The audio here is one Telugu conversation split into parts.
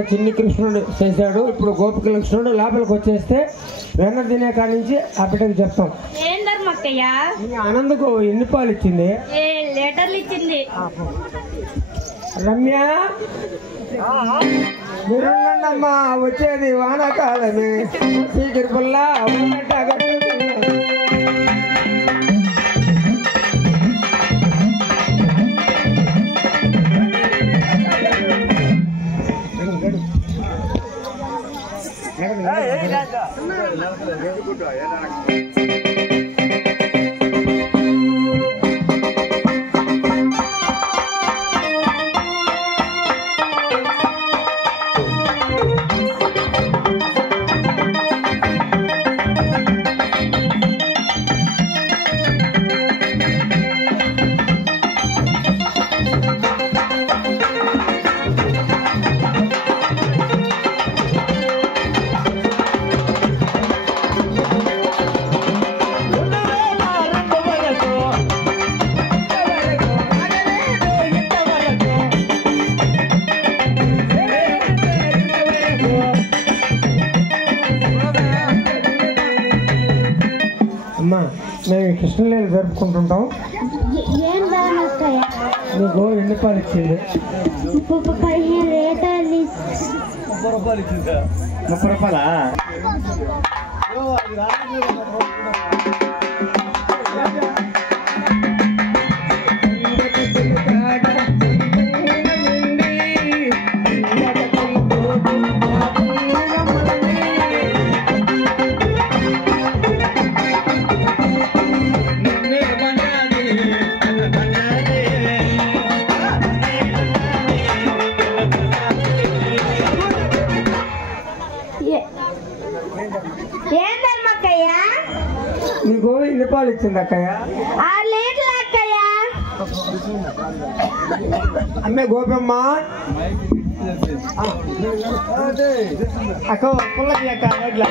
దాకా చిన్ని కృష్ణుడు చేశాడు. ఇప్పుడు గోపిక కృష్ణుడు లోపలికి వచ్చేస్తే వెన్న తినే కాడి నుంచి ఆ బిడ్డకి చెప్తాం. ఏం ధర్మక్కయ్య? ఆనందకు ఎన్ని పాలు ఇచ్చింది? 7 లీటర్లు ఇచ్చింది. రమ్య మీరుండమ్మా, వచ్చేది వానాకాలమే. శ్రీగిరిపుల్లా అమ్మా, మేము కృష్ణలీల జరుపుకుంటుంటాం. నీకు ఎన్ని పాలు ఇచ్చింది? 15 లీటర్లు. 30 రూపాయలా? ఏం ధర్మక్కయ్య? నీకు ఎన్ని పాలు ఇచ్చింది అక్కయ్య? 6 లీటర్లు అక్కయ్య. అమ్మే గోపమ్మ అక్క పుల్లకి అక్క ఎట్లా?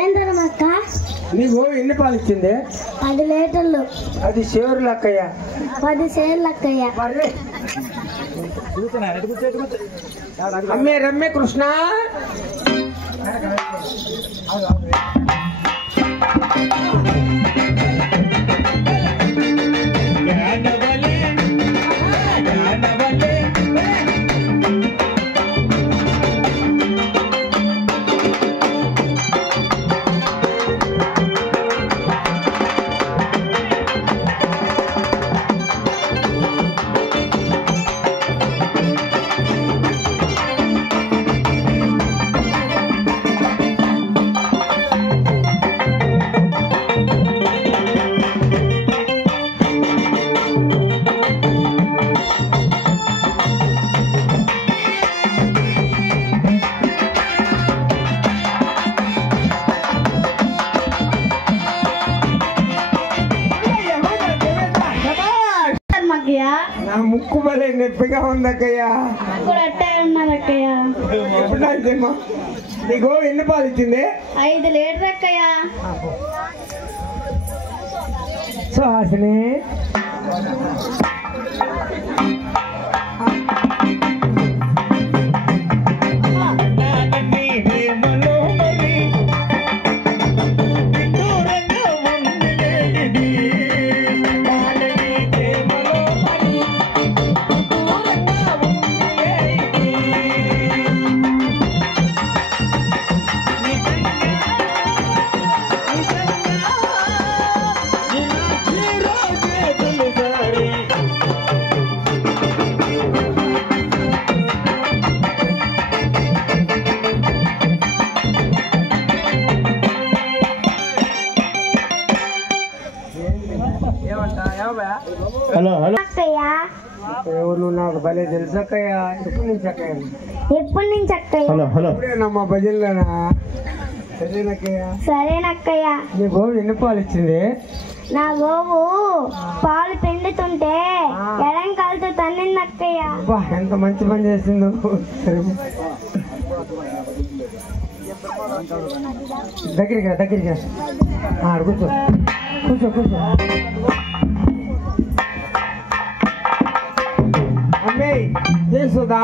ఏం ధర్మక్క? నీకు ఎన్ని పాలు ఇచ్చింది? 10 లీటర్లు. 10 షేర్లు అక్కయ్య. 10 షేర్లు అక్కయ్య. అమ్మే రమ్మే కృష్ణ నా ముక్కు భలే నొప్పిగా ఉందక్కయ్యా. నీకు ఎన్ని పాలు ఇచ్చింది? 5 లీటర్ అక్కయ్య. సుహాసిని హలో హలో అక్కయ్య ఎవరు నువ్వు నాకు భలే తెలుసు అక్కయ్య. ఎప్పటి నుంచి అక్కయ్య? ఎప్పటి నుంచి అక్కయ్య? హలో హలో ఇప్పుడేనమ్మా భజనలేనా? సరేనక్కయ్య. సరేనక్కయ్య. నీ గోవు ఎన్ని పాలు ఇచ్చింది? నా గోవు పాలు పిండుతుంటే ఎడం కాలుతో తన్నింది అక్కయ్య. అబ్బా ఎంత మంచి పని చేసిందో. దగ్గరికి రా, దగ్గరికి రా. కూర్చో కూర్చో కూర్చో. అమ్మే చేసుదా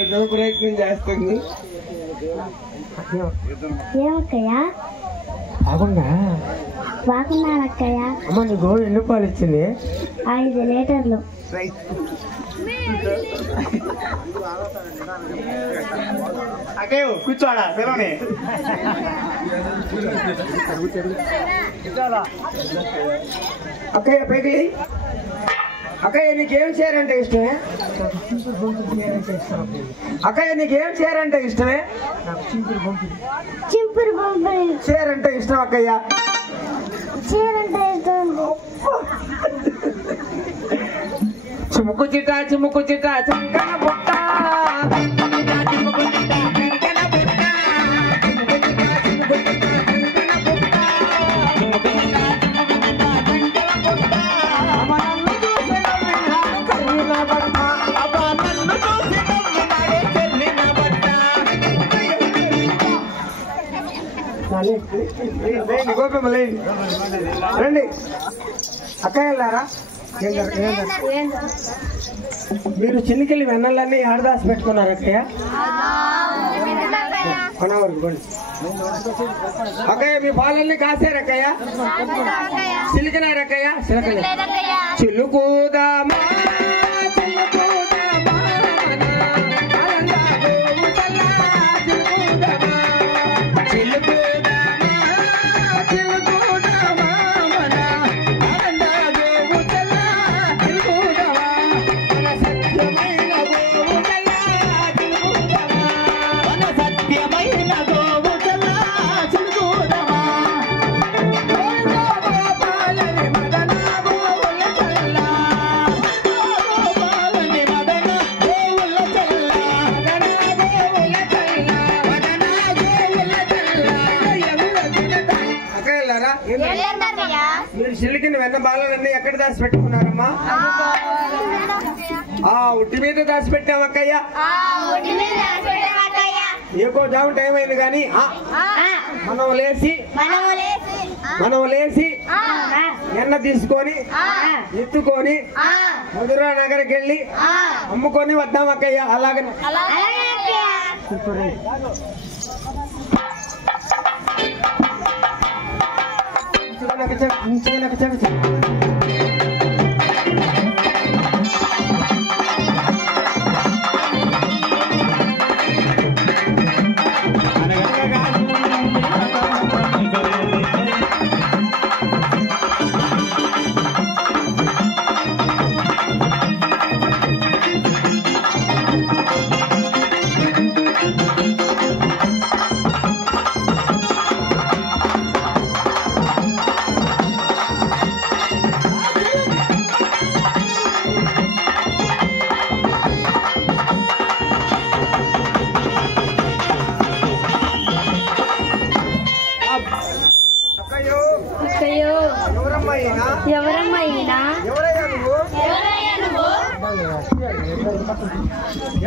ఏదో ప్రయత్నం చేస్తుంది. ఏమక్కయ్యా? బాగుందా? బాగున్నానక్కయ్య. అమ్మ నీ గోవు ఎన్ని పాలు ఇచ్చింది? 5 లీటర్లు. అక్కయ్య కూర్చోడా సెలవునే. అక్కయ్య పైకి అక్కయ్య నీకేం చేయాలంటే ఇష్టమే? అక్కయ్య నీకేం చేయాలంటే ఇష్టమే? చింపురు పంపిణీ చేయాలంటే ఇష్టం అక్కయ్య. చీరంటే ఇస్తుంది. చిముకు చిట చిముకు చిట చంకన బుట్ట చిముకు చిట చంకన బుట్ట చిముకు చిట చిముకు చిట చంకన బుట్ట అమనన్ను చూసినన్నాడు కర్రిన బట్ట అమనన్ను చూసినన్నాడు కర్రిన బట్ట. రండి అక్కయ్యలారా. మీరు చిన్నకెళ్ళి వెన్నెలన్నీ ఆడదాసి పెట్టుకున్నారు అక్కయ్య. కొనవరకు అక్కయ్య మీ పాలన్నీ కాసారు అక్కయ్య. సిలికినారు అక్కయ్య. చిలుకుదామా మీరు చిలికిన వెన్న బాలన్నీ ఎక్కడ దాచి పెట్టుకున్నారమ్మా? ఉట్టి మీద దాచి పెట్టామక్కయ్య. ఏకో జాము టైం అయింది కానీ మనం లేచి ఎన్న తీసుకొని ఎత్తుకొని మధురా నగర్కి వెళ్ళి అమ్ముకొని వద్దాం అక్కయ్య. అలాగనే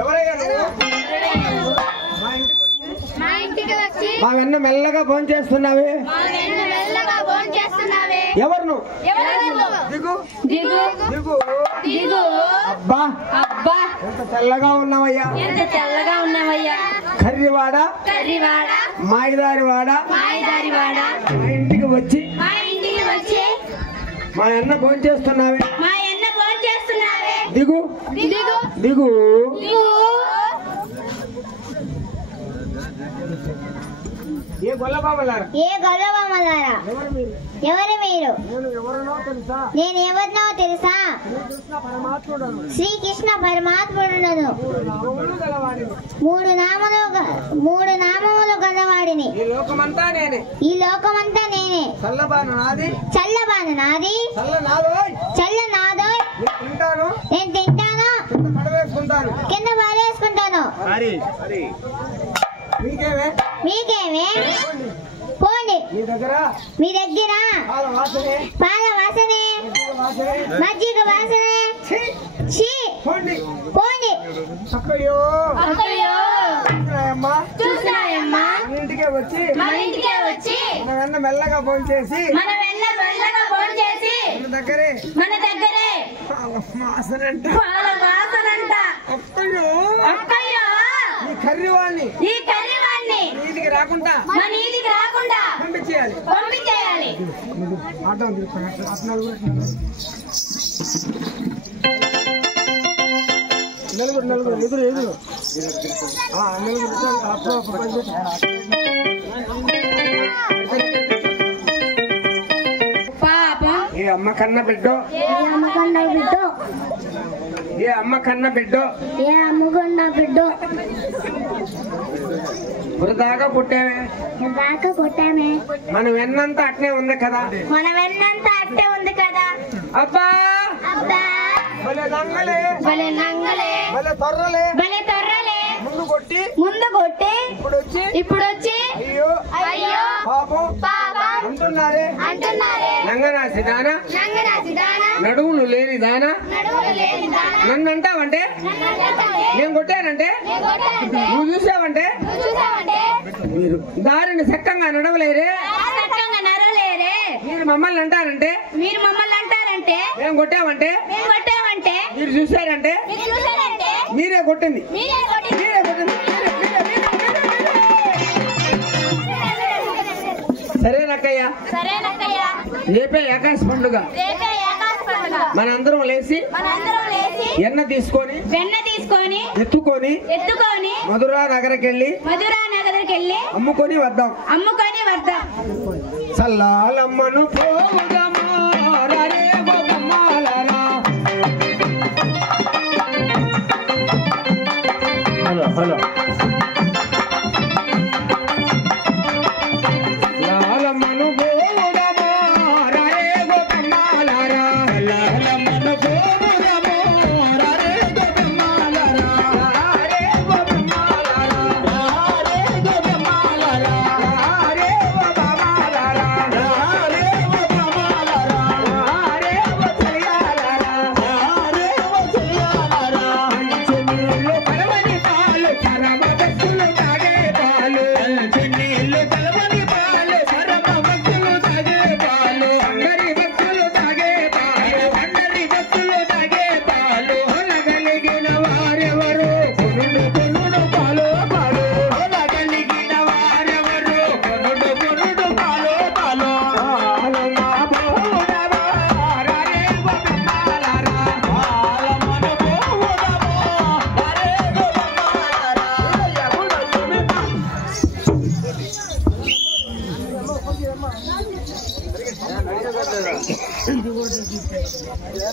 ఎవరయ్యా నువ్వు? మా ఇంటికి వచ్చి మా వెన్న మెల్లగా ఫోన్ చేస్తున్నావే. మెల్లగా ఫోన్ చేస్తున్నావే. ఎవరు నువ్వు? దిగు దిగు దిగు దిగు. అబ్బా అబ్బా ఎంత తెల్లగా ఉన్నావయ్యా. ఎంత తెల్లగా ఉన్నావయ్యా. కర్రివాడ కర్రివాడ మాయిదారివాడ మాయదారివాడ మా ఇంటికి వచ్చి మా అన్న ఫోన్ చేస్తున్నావే. మా అన్న ఫోన్ చేస్తున్నావే. దిగు దిగు దిగు. దిగు. ఏ గొల్లబాబలారా, ఏ గొల్లబామలారా, ఎవరు మీరు? నేను ఎవరినో తెలుసా? శ్రీకృష్ణ పరమాత్ముడును. మూడు నామములు గలవాడిని. ఈ లోకమంతా నేనే. ఈ లోకమంతా నేనే. చల్లబాను నాది. చల్లబాను నాది. చల్ల నాదోయ్. తింటాను, నేను తింటాను, పడవేసుకుంటాను, కింద పారేసుకుంటాను. మీకేమే మీకేమే? పోండి. మీ దగ్గర మీ దగ్గర పాల వాసనే, పాల వాసనే, వాసనే. మజ్జిగ వాసనే. ఛీ, పోండి. పోండి. అక్కయ్యో అక్కయ్యో అమ్మా, చూసాయమ్మా, మన ఇంటికే వచ్చి మన ఇంటికే వచ్చి మన వెన్న మెల్లగా ఫోన్ చేసి మన మెల్లగా ఫోన్ చేసి మన దగ్గరే మన దగ్గరే పాల వాసనంట. పాల వాసనంట. అక్కయ్యో అక్కయ్యో ఈ కర్రివాణ్ణి ఈ కర్రివాణ్ణి నీటికి రాకుండా మన ఇంటికి రాకుండా పంపించేయాలి. పంపించేయాలి. ఆటో నలుగురు ఎదురు నలుగురు పాపం ఏ అమ్మ కన్న బిడ్డో, ఏ అమ్మకొండ బిడ్డో, ఏ అమ్మ కన్న బిడ్డో, ఏ అమ్మకొండ బిడ్డో, వృధాగా పుట్టావే. దాకా కొట్టామే. మన వెన్నంతా అట్నే ఉంది కదా. మన వెన్నంతా అట్టే ఉంది కదా. అబ్బా అబ్బా భలే నంగలే, భలే నంగలే, భలే తొర్రలే, భలే తొర్రలే, ముందు కొట్టి ముందు కొట్టి ఇప్పుడు వచ్చి అయ్యో అయ్యో పాపం పాపం అంటున్నారే. అంటున్నారే. నంగనాసి దానా, నంగరాజు దానా, నడువులు లేని దానా, నడువులు లేని దానా, నన్ను అంటావంటే, నేను కొట్టానంటే, నువ్వు చూసావంటే, మీరు దారిని చక్కంగా నడవలేరే. చక్కగా నరలేరే. మీరు మమ్మల్ని అంటారంటే, మీరు మమ్మల్ని అంటారంటే, మేము కొట్టామంటే, మేము కొట్టామంటే, మీరు చూసారంటే, మీరు చూసారంటే, మీరే కొట్టింది, మీరే కొట్టి మీరే కొట్టింది. సరేనక్కయ్య, సరేనక్కయ్య. రేపే ఆకాశ పండుగ. రేపే ఏకాదశి పండుగ. మనందరం లేచి మనందరం లేచి ఎన్న తీసుకొని వెన్న తీసుకొని ఎత్తుకొని ఎత్తుకొని మధురా నగరకెళ్ళి మధురా నగర్కి వెళ్ళి అమ్ముకొని వద్దాం. అమ్ముకొని వద్దాం. చల్లాలమ్మను పోవుదమా రే గోపమ్మాలరా. హలో లాలమ్మను పోవుదమా రే గోపమ్మాలరా. లాలమ్మను పోవుదమా రే గోపమ్మాలరా. రే గోపమ్మాలరా, రే గోపమ్మాలరా, రే గోపమ్మాలరా, రే గోపమ్మాలరా, రే గోపయ్యాలరా, రే గోపయ్యాలరా. చెన్నీళ్ళు కలవని పాలు చరమ భక్తులు తాగే పాలు, చెన్నీళ్ళు కలవని పాలు చరమ భక్తులు తాగే పాలు, అందరి భక్తులు తాగే పాలు, అందరి భక్తులు తాగే పాలు. అనగలిగిన వారెవరు కొనుడు కొనుడు పాలు పాలు, అనగలిగిన వారెవరు కొనుడు కొనుడు పాలు పాలు. ఆలమా పోవుదమా రే గోపమ్మాలరా. ఆలమను పోవుదమా రే గోపమ్మాలరా.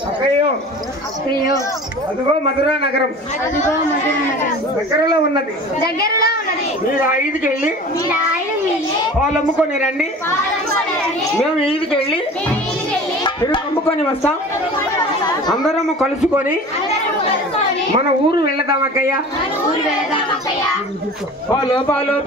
అక్కయ్యో, అయ్యో అదిగో మధురా నగరం అదిగో మధురా నగరం దగ్గరలో ఉన్నది. దగ్గరలో ఉన్నది. మీరు ఆ ఈదికి వెళ్ళి మీరు ఆయన వెళ్ళి వాళ్ళు అమ్ముకొని రండి, పాలమ్మని రండి. మేము ఈదికి వెళ్ళి మేము ఇంటికి వెళ్ళి తిరిగి అమ్ముకొని వస్తాం. అందరము కలుసుకొని అందరం కలుసుకొని మన ఊరు వెళ్దాం అక్కయ్య. మన ఊరు వెళదాం అక్కయ్య. పాలో పాలో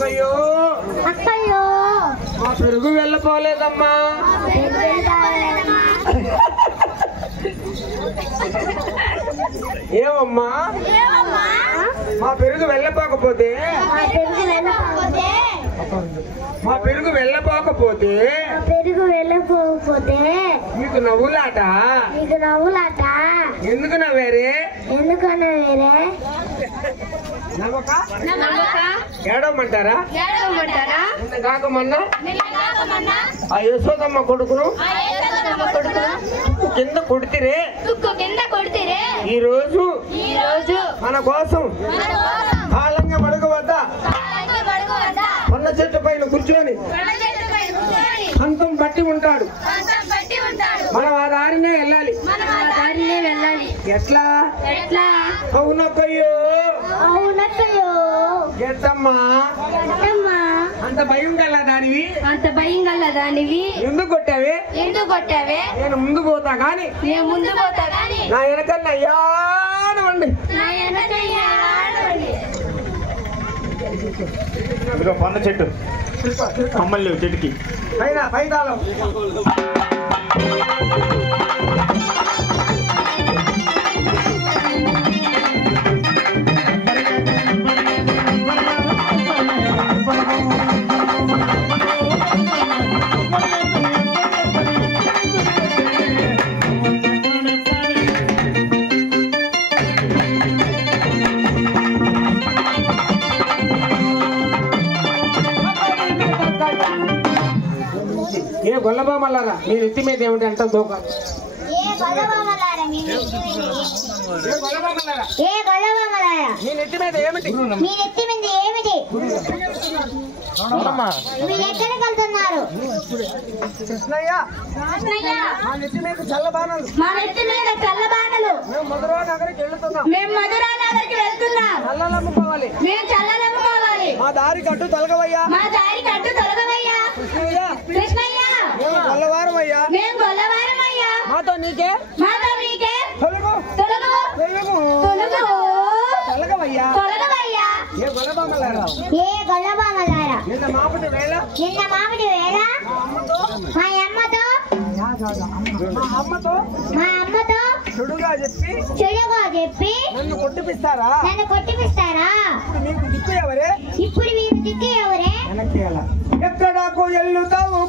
అక్కయ్యో అక్కయ్యో మా పెరుగు వెళ్ళపోలేదమ్మా. ఏమమ్మా మా పెరుగు వెళ్ళపోకపోతే మా పెరుగు వెళ్ళపోకపోతే మీకు నవ్వులాట ఎందుకు నవ్వేరే నమ్మక ఏడవమంటారా కాకమన్నా ఆ యశోదమ్మ కొడుకును కింద కొడితే ఈ రోజు మన కోసం కాలంగా మడుగు వద్ద పన్న చెట్టు పైన కూర్చొని అంతం పట్టి ఉంటాడు. మనం ఆ దారినే వెళ్ళాలి. ఎట్లా అవునక్కయ్యో ఎట్టమ్మా అంత భయం గల దానివి ఎందుకు కొట్టావే నేను ముందు పోతా గాని నా వెనకన్నా అయ్యానండి. పన్న చెట్టు అమ్మలు లేవు చెట్టుకి పైతాళం ఏ గొల్లబామల్లారా మీ నెత్తి మీద ఏమిటి అంట దూకాలు మీ నెత్తి మీద ఏమిటి కృష్ణయ్య మా నెత్తి మీద చల్లబాణలు మేము మధురా నగరికి వెళ్తున్నాం చల్లలమ్ముకోవాలి మా దారి కట్టు తొలగవయ్యా మేము గొల్లవారమయ్యా మాతో నీకే తొలగవయ్యా ఏ గొల్లబామలారా నిన్న మామిడి వేళ మా అమ్మతో చెడుగా చెప్పి నన్ను కొట్టిపిస్తారా ఇప్పుడు మీకు దిక్కు ఎవరే ఎక్కడకు వెళ్తావు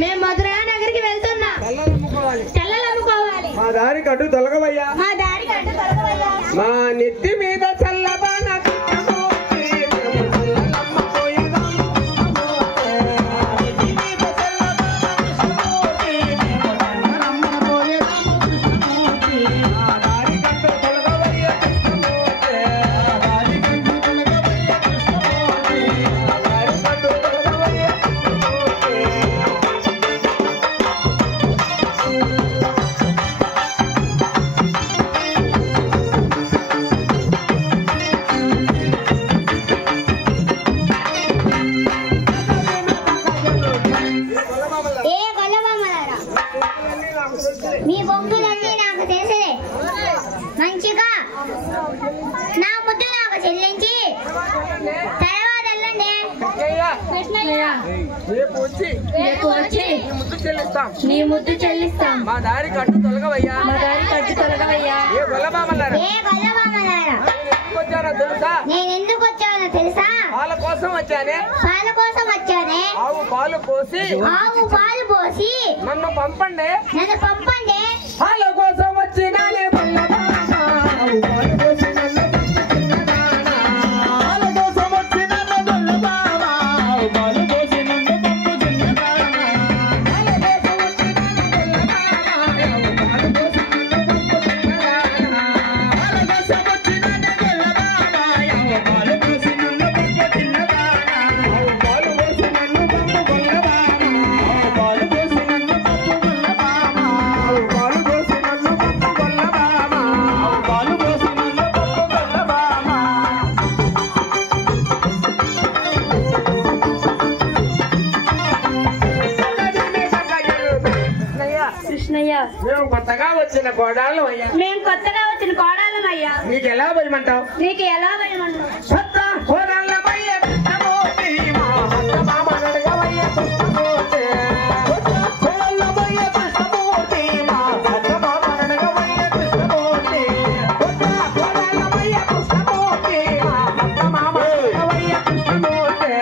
మేము మధురా నగరికి వెళ్తున్నాం చల్లలమ్ముకోవాలి మా దారి కట్టు తొలగవయ్యా మా నెత్తి మీద చల్లబాన మీ బొంగులన్నీ నాకు తెలిసే మంచిగా నా ముద్దు నాకు చెల్లించి తర్వాత వెళ్ళండి. నీ ముద్దు చెల్లిస్తాం మా దారి కట్టు తొలగవయ్యా ఏ గొల్లబామలారా నేను ఎందుకు వచ్చానో తెలుసా పాల కోసం వచ్చానే ఆవు పాలు పోసి నన్ను పంపండి పాల కోసం వచ్చినానే కొత్తగా వచ్చిన కోడాలు అయ్యా. మేము కొత్తగా వచ్చిన కోడాలం అయ్యా. నీకు ఎలా భయమంటావు? నీకు ఎలా భయమంటావు? కొత్త కోడాల భయ కృష్ణమూర్తి మా అత్త మామనడగా భయ కృష్ణమూర్తి. కొత్త కోడాల భయ కృష్ణమూర్తి మా అత్త మామనడగా భయ కృష్ణమూర్తి. కొత్త కోడాల భయ కృష్ణమూర్తి మా అత్త మామనడగా భయ కృష్ణమూర్తి.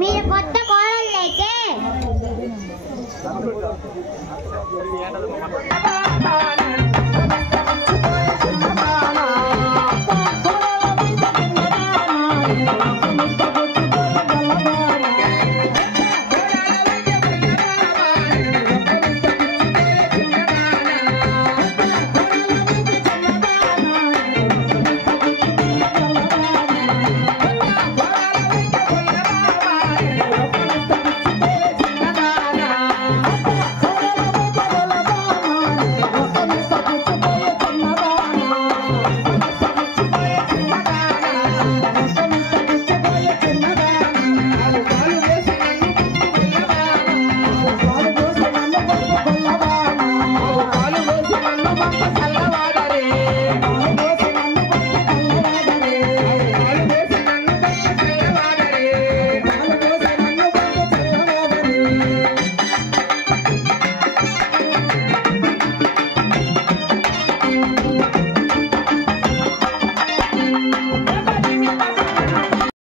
మీరు కొత్త కోడలు అయితే